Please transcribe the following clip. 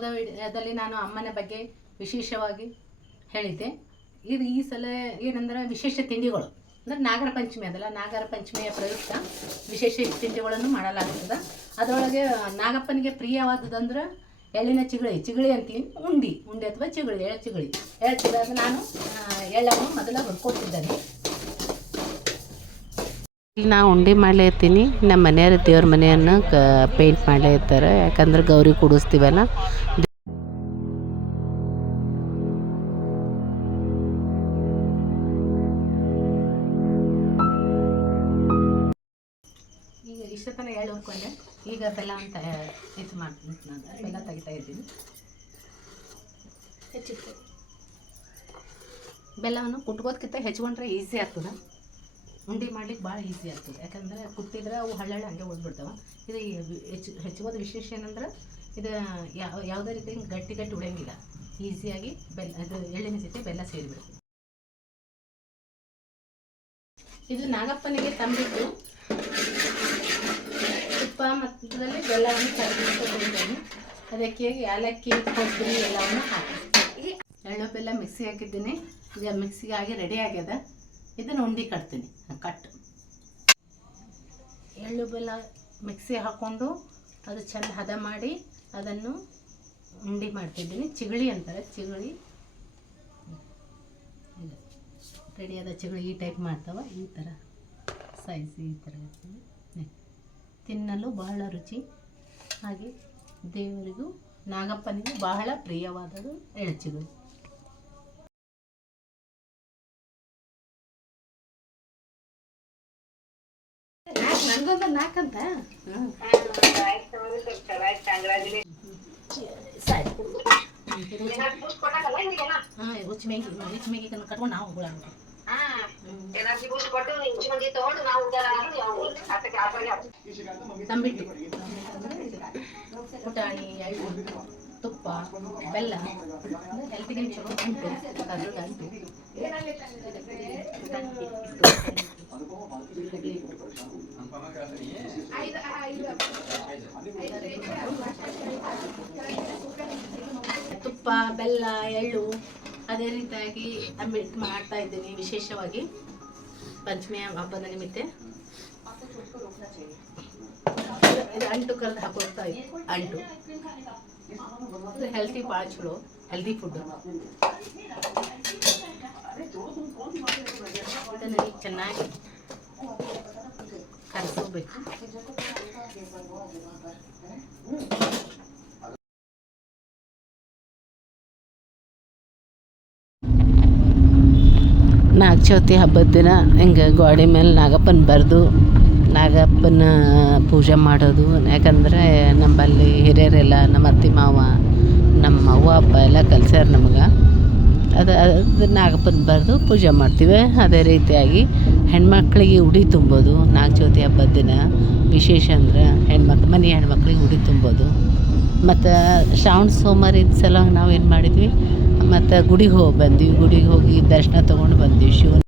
ಹೋದ ವಿಡಿಯೋದಲ್ಲಿ ನಾನು ಅಮ್ಮನ ಬಗ್ಗೆ ವಿಶೇಷವಾಗಿ ಹೇಳಿದ್ದೆ. ಇದು ಈ ಸಲ ಏನಂದ್ರೆ ವಿಶೇಷ ತಿಂಡಿಗಳು ಅಂದರೆ ನಾಗರ ಪಂಚಮಿ ಅದಲ್ಲ, ನಾಗರ ಪಂಚಮಿಯ ಪ್ರಯುಕ್ತ ವಿಶೇಷ ತಿಂಡಿಗಳನ್ನು ಮಾಡಲಾಗುತ್ತದೆ. ಅದರೊಳಗೆ ನಾಗಪ್ಪನಿಗೆ ಪ್ರಿಯವಾದದಂದ್ರೆ ಎಳ್ಳಿನ ಚಿಗಳಿ ಅಂತೀವಿ, ಉಂಡಿ ಅಥವಾ ಚಿಗಳಿ, ಎಳೆ ಚಿಗಳಿ ಅದು ನಾನು ಎಳ್ಳನ್ನು ಮೊದಲ ಹುರ್ಕೊತಿದ್ದೇನೆ. ನಾ ಉಂಡೆ ಮಾಡಲೇ ಇರ್ತೀನಿ. ನಮ್ಮ ಮನೆಯವ್ರ ದೇವ್ರ ಮನೆಯನ್ನು ಪೇಂಟ್ ಮಾಡಲೇ ಇರ್ತಾರೆ, ಯಾಕಂದ್ರೆ ಗೌರಿ ಕೂಡಿಸ್ತೀವಲ್ಲ. ಈಗ ಇಷ್ಟತನ ಎಳ್ಳು ಹುರ್ಕೊಂಡೆ, ಈಗ ಬೆಲ್ಲ ಅಂತ ಇದು ಮಾಡ್ತೀನಿ. ನಾನು ಬೆಲ್ಲ ತೆಗಿತಾ ಇದ್ದೀನಿ. ಬೆಲ್ಲವನ್ನು ಕುಟ್ಕೋದಕ್ಕಿಂತ ಹೆಚ್ಚಿಕೊಂಡ್ರೆ ಈಸಿ ಆಗ್ತದೆ. ಉಂಡೆ ಮಾಡ್ಲಿಕ್ಕೆ ಭಾಳ ಈಸಿ ಆಗ್ತದೆ, ಯಾಕಂದರೆ ಕುಟ್ಟಿದ್ರೆ ಅವು ಹಳ್ಳ ಹಂಗೆ ಉಳಿದ್ಬಿಡ್ತಾವೆ. ಇದು ಹೆಚ್ಚಿಗೋದು ವಿಶೇಷ ಏನಂದ್ರೆ ಇದು ಯಾವುದೇ ರೀತಿ ಗಟ್ಟಿ ಉಳಿಯಂಗಿಲ್ಲ. ಈಸಿಯಾಗಿ ಅದು ಎಳ್ಳಿನ ಜೊತೆ ಬೆಲ್ಲ ಸೇರಿಬಿಡುತ್ತೆ. ಇದು ನಾಗಪ್ಪನಿಗೆ ತಂಬಿಟ್ಟು ತುಪ್ಪ ಮತ್ತದಲ್ಲಿ ಬೆಲ್ಲವನ್ನು ಕರಿಬಿಟ್ಟು ಅದಕ್ಕೆ ಏಲಕ್ಕಿ ಕೊಬ್ಬರಿ ಎಲ್ಲವನ್ನು ಹಾಕಿ ಎಳ್ಳು ಬೆಲ್ಲ ಮಿಕ್ಸಿ ಹಾಕಿದ್ದೀನಿ. ಈಗ ಮಿಕ್ಸಿಗೆ ಆಗಿ ರೆಡಿ ಆಗ್ಯದ. ಇದನ್ನು ಉಂಡೆ ಕಟ್ತೀನಿ. ಎಳ್ಳು ಬೆಲ್ಲ ಮಿಕ್ಸಿ ಹಾಕ್ಕೊಂಡು ಅದು ಚೆಂದ ಹದ ಮಾಡಿ ಅದನ್ನು ಉಂಡೆ ಮಾಡ್ತಿದ್ದೀನಿ. ಚಿಗಳಿ ಅಂತಾರೆ, ಚಿಗಳಿ ರೆಡಿಯಾದ ಚಿಗಳಿ ಈ ಟೈಪ್ ಮಾಡ್ತಾವೆ. ಈ ಥರ ಸೈಜ್ ಈ ಥರ ಇರ್ತದೆ. ತಿನ್ನಲು ಬಹಳ ರುಚಿ, ಹಾಗೆ ದೇವರಿಗೂ ನಾಗಪ್ಪನಿಗೂ ಬಹಳ ಪ್ರಿಯವಾದದ್ದು ಎಳ್ಳು ಚಿಗಳಿ. ನನಗೊಂದು ನಾಲ್ಕಂತ ಉಚ್ಚಿಮೇಗಿ ಕಟ್ಕೊಂಡು ನಾವು ತಂಬಿಟ್ಟು ಪುಟಾಣಿ, ಎಳ್ಳು, ತುಪ್ಪ, ಬೆಲ್ಲ ಹೆಲ್ತಿಗೆ ಚಲೋ ಉಂಟು. ಅದು ಗಂಟು ತುಪ್ಪ, ಬೆಲ್ಲ, ಎಳ್ಳು ಅದೇ ರೀತಿಯಾಗಿ ತಂಬಿಟ್ಟು ಮಾಡ್ತಾ ಇದ್ದೀನಿ ವಿಶೇಷವಾಗಿ ಪಂಚಮಿ ಹಬ್ಬದ ನಿಮಿತ್ತ. ಇದು ಅಂಟು ಕರೆದು ಹಾಕೊಳ್ತಾ ಇತ್ತು. ಅಂಟು ಹೆಲ್ತಿ ಭಾಳ ಚಲೋ, ಹೆಲ್ದಿ ಫುಡ್. ಇದನ್ನು ಚೆನ್ನಾಗಿ ಕರೆಸೋಬೇಕು. ನಾಗ ಚೌತಿ ಹಬ್ಬದ ದಿನ ಹಿಂಗೆ ಗೋಡೆ ಮೇಲೆ ನಾಗಪ್ಪನ ಬರೆದು ನಾಗಪ್ಪನ ಪೂಜೆ ಮಾಡೋದು. ಯಾಕಂದರೆ ನಮ್ಮಲ್ಲಿ ಹಿರಿಯರೆಲ್ಲ, ನಮ್ಮ ಅತ್ತೆ ಮಾವ, ನಮ್ಮ ಅವ್ವ ಅಪ್ಪ ಎಲ್ಲ ಕಲ್ಸ್ಯಾರ ನಮ್ಗೆ. ಅದು ನಾಗಪ್ಪನ ಬರೆದು ಪೂಜೆ ಮಾಡ್ತೀವಿ. ಅದೇ ರೀತಿಯಾಗಿ ಹೆಣ್ಮಕ್ಳಿಗೆ ಉಡಿ ತುಂಬೋದು. ನಾಗ ಚೌತಿ ಹಬ್ಬದ ದಿನ ವಿಶೇಷ ಅಂದ್ರೆ ಮನೆ ಹೆಣ್ಮಕ್ಳಿಗೆ ಉಡಿ ತುಂಬೋದು. ಮತ್ತು ಶ್ರಾವಣ ಸೋಮವಾರದ ಸಲ ನಾವು ಏನು ಮಾಡಿದ್ವಿ, ಮತ್ತು ಗುಡಿಗೆ ಹೋಗಿ ದರ್ಶನ ತೊಗೊಂಡು ಬಂದ್ವಿ. ಶಿವನ